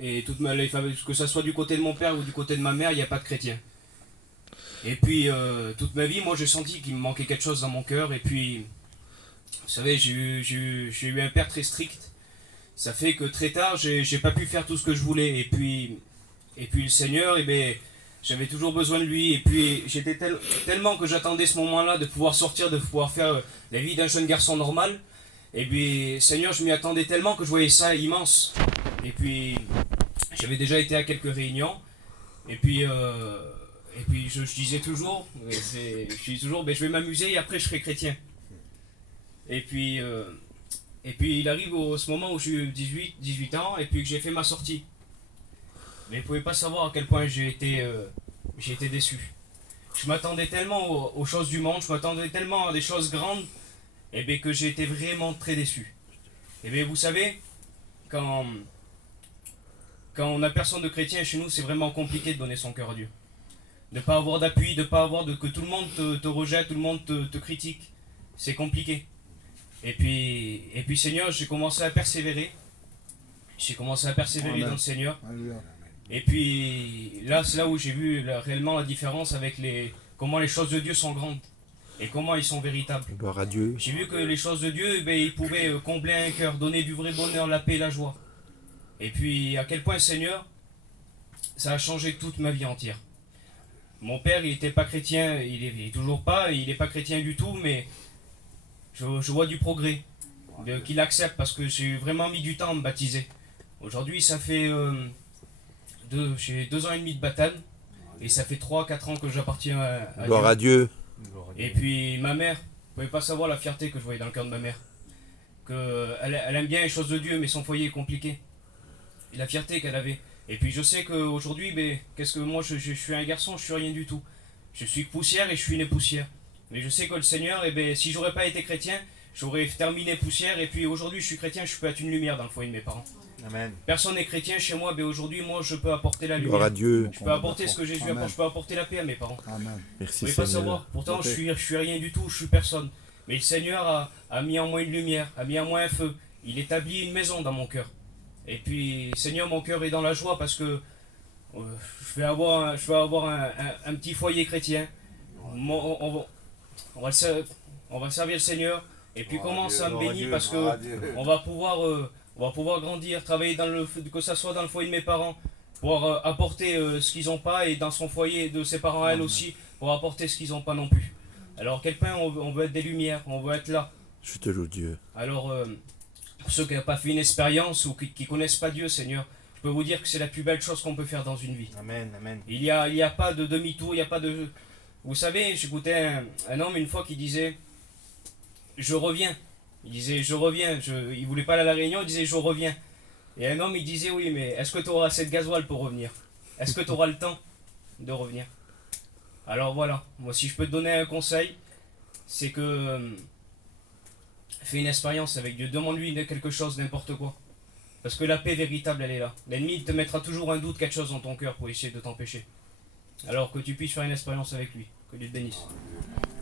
Et que ça soit du côté de mon père ou du côté de ma mère, il n'y a pas de chrétien. Et puis, toute ma vie, moi, j'ai senti qu'il me manquait quelque chose dans mon cœur. Et puis, vous savez, j'ai eu un père très strict. Ça fait que très tard, j'ai pas pu faire tout ce que je voulais. Et puis le Seigneur, eh ben, j'avais toujours besoin de lui. Et puis, tellement que j'attendais ce moment-là de pouvoir sortir, de pouvoir faire la vie d'un jeune garçon normal. Et puis, Seigneur, je m'y attendais tellement que je voyais ça immense. Et puis, j'avais déjà été à quelques réunions. Et puis, je disais toujours, ben, je vais m'amuser et après je serai chrétien. Et puis, il arrive ce moment où j'ai eu 18 ans et puis que j'ai fait ma sortie. Mais vous ne pouvez pas savoir à quel point j'ai été déçu. Je m'attendais tellement aux choses du monde, je m'attendais tellement à des choses grandes, et bien que j'ai été vraiment très déçu. Et bien vous savez, quand on n'a personne de chrétien chez nous, c'est vraiment compliqué de donner son cœur à Dieu. De ne pas avoir d'appui, de ne pas avoir que tout le monde te rejette, tout le monde te critique. C'est compliqué. Et puis Seigneur, j'ai commencé à persévérer. J'ai commencé à persévérer Amen. dans le Seigneur. Alléluia. Et puis là, c'est là où j'ai vu réellement la différence avec comment les choses de Dieu sont grandes et comment ils sont véritables. Gloire à Dieu. J'ai vu que les choses de Dieu, ben, ils pouvaient combler un cœur, donner du vrai bonheur, la paix, la joie. Et puis à quel point, Seigneur, ça a changé toute ma vie entière. Mon père, il n'était pas chrétien, il est toujours pas, il n'est pas chrétien du tout, mais je vois du progrès, qu'il accepte parce que j'ai vraiment mis du temps à me baptiser. Aujourd'hui, ça fait j'ai 2 ans et demi de baptême et ça fait 3-4 ans que j'appartiens à Gloire Dieu. à Dieu. Et puis ma mère, vous pouvez pas savoir la fierté que je voyais dans le cœur de ma mère. Elle aime bien les choses de Dieu, mais son foyer est compliqué. Et la fierté qu'elle avait. Et puis je sais qu'aujourd'hui, ben, qu'est-ce que moi je suis un garçon, je suis rien du tout. Je suis poussière et je suis né poussière. Mais je sais que le Seigneur, eh ben, si j'aurais pas été chrétien, j'aurais terminé poussière. Et puis aujourd'hui, je suis chrétien, je peux être une lumière dans le foyer de mes parents. Amen. Personne n'est chrétien chez moi, mais aujourd'hui, moi, je peux apporter la Gloire à lumière. Dieu. Je peux apporter ce que Jésus Amen. apporte, je peux apporter la paix à mes parents. Amen. Vous Merci pouvez pas Seigneur. savoir. Pourtant, Ok. je suis rien du tout, je suis personne. Mais le Seigneur a mis en moi une lumière, a mis en moi un feu. Il établit une maison dans mon cœur. Et puis, Seigneur, mon cœur est dans la joie parce que je vais avoir un petit foyer chrétien. On va servir le Seigneur. Et puis, comment ça me bénit parce que on va pouvoir grandir, travailler que ça soit dans le foyer de mes parents, pour apporter ce qu'ils n'ont pas et dans son foyer de ses parents à elle aussi, pour apporter ce qu'ils n'ont pas non plus. Alors, quel point on veut être des lumières, on veut être là. Je te loue Dieu. Alors, pour ceux qui n'ont pas fait une expérience ou qui ne connaissent pas Dieu, Seigneur, je peux vous dire que c'est la plus belle chose qu'on peut faire dans une vie. Amen. Amen. Il y a pas de demi-tour, il n'y a pas de... Vous savez, j'écoutais un homme une fois qui disait « Je reviens ». Il disait « Je reviens ». Il voulait pas aller à la réunion, il disait « Je reviens ». Et un homme, il disait « Oui, mais est-ce que tu auras assez de gasoil pour revenir? Est-ce que tu auras le temps de revenir ?» Alors voilà, moi si je peux te donner un conseil, c'est que fais une expérience avec Dieu, demande-lui quelque chose, n'importe quoi. Parce que la paix véritable, elle est là. L'ennemi te mettra toujours un doute, quelque chose dans ton cœur pour essayer de t'empêcher. Alors que tu puisses faire une expérience avec lui. Que Dieu te bénisse.